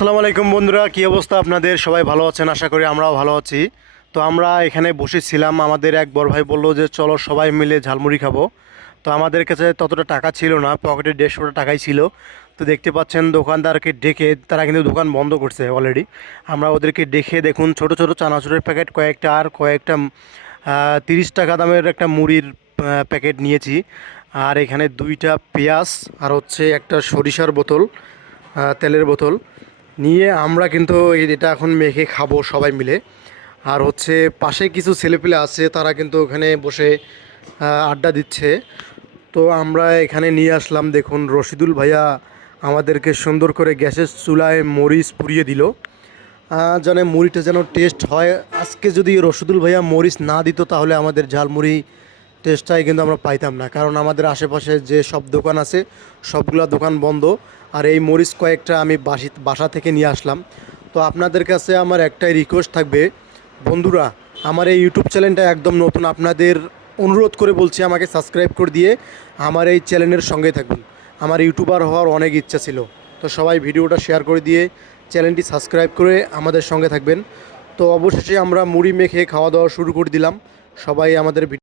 আসসালামু আলাইকুম বন্ধুরা, কি অবস্থা আপনাদের? সবাই ভালো আছেন আশা করি। আমরাও ভালো আছি। তো আমরা এখানে বসেছিলাম, আমাদের এক বড় ভাই বললো যে চলো সবাই মিলে ঝালমুড়ি খাবো। তো আমাদের কাছে ততটা টাকা ছিল না, পকেটে 150 টাকাই ছিল। তো দেখতে পাচ্ছেন দোকানদারকে ডেকে, তারা কিন্তু দোকান বন্ধ করছে অলরেডি। আমরা ওদেরকে ডেকে দেখুন ছোট ছোট চানাচুরের প্যাকেট কয়েকটা আর কয়েকটা 30 টাকা দামের একটা মুড়ির প্যাকেট নিয়েছি। আর এখানে 2টা পেঁয়াজ আর হচ্ছে একটা সরিষার বোতল, তেলের বোতল নিয়ে আমরা কিন্তু এটা এখন মেখে খাবো সবাই মিলে। আর হচ্ছে পাশে কিছু ছেলেপেলে আছে, তারা কিন্তু ওখানে বসে আড্ডা দিচ্ছে। তো আমরা এখানে নিয়ে আসলাম, দেখুন রশিদুল ভাইয়া আমাদেরকে সুন্দর করে গ্যাসের চুলায় মরিচ পুড়িয়ে দিল। যেন মুড়িটা যেন টেস্ট হয়। আজকে যদি রশিদুল ভাইয়া মরিচ না দিত তাহলে আমাদের ঝালমুড়ি টেস্টটাই কিন্তু আমরা পাইতাম না, কারণ আমাদের আশেপাশে যে সব দোকান আছে সবগুলা দোকান বন্ধ। আর এই মরিচ কয়েকটা আমি বাসা থেকে নিয়ে আসলাম। তো আপনাদের কাছে আমার একটাই রিকোয়েস্ট থাকবে বন্ধুরা, আমার এই ইউটিউব চ্যানেলটা একদম নতুন, আপনাদের অনুরোধ করে বলছি আমাকে সাবস্ক্রাইব করে দিয়ে আমার এই চ্যানেলের সঙ্গে থাকুন। আমার ইউটিউবার হওয়ার অনেক ইচ্ছা ছিল। তো সবাই ভিডিওটা শেয়ার করে দিয়ে চ্যানেলটি সাবস্ক্রাইব করে আমাদের সঙ্গে থাকবেন। তো অবশেষে আমরা মুড়ি মেখে খাওয়া দাওয়া শুরু করে দিলাম। সবাই আমাদের